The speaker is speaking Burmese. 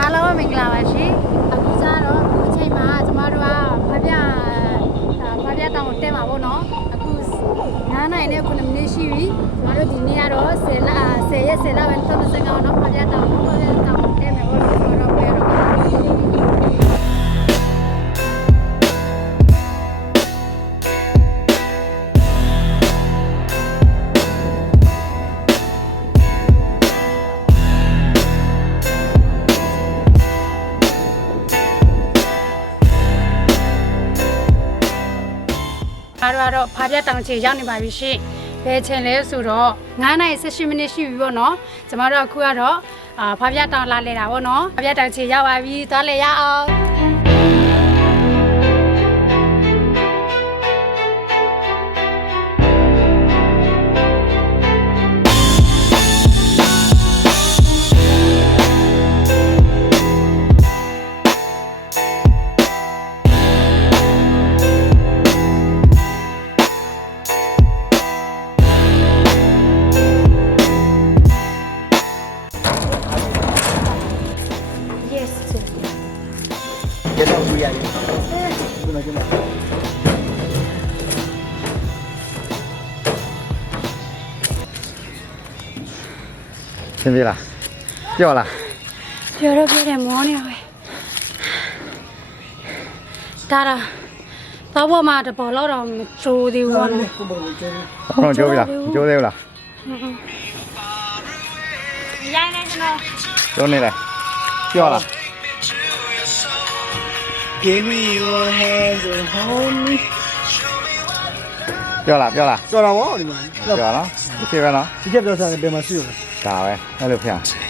အားလုံးမင်္ဂလာပါရှင်အခုကျတော့အခုအချိန်မှာကျမတို့ကဖပြာဖပြာတောင်ကိုတက်မှာပေါ့နော်အခု9နိုင်နဲ့9မိနစ်ရှိပြီကျမတို့ဒီနေ့ကတော့10လ10ရက်10လပဲ30ကောင်းနော် အားတော့ကတော့ဖားပြတောင်ချေရောက်နေပါပြီရှင်။ဘယ်ချိန်လဲဆိုတော့9နိုင်18မိနစ်ရှိပြီပေါ့နော်။ကျမတို့အခုကတော့အာဖားပြတောင်လာလေတာပေါ့နော်။ဖားပြတောင်ချေရောက်ပါပြီ။သွားလေရအောင်။ ရတော့တွေ့ရတယ်ခုနကမှဆင်းပြေလားပြော့လားပြောတော့ပြောတယ်မောနေရပဲ။ဒါတော့တော့ဘောမှာတပေါ်တော့တော့မကြိုးသေးဘူးပေါ့နော်ခုပေါ်ကိုကျင်းတော့ကြိုးပြီလားကြိုးသေးဘူးလား။ရိုင်းနေကျွန်တော်ကြိုးနေလေပြော့လား Give me your hand and hold me ပြော့လားပြော့လားတော်တော်ဗောဒီမှာပြော့နော်ဒီပဲနော်ဒီချက်ပြောစားတယ်ဘယ်မှာရှိရောဒါပဲအဲ့လိုဖြစ်အောင်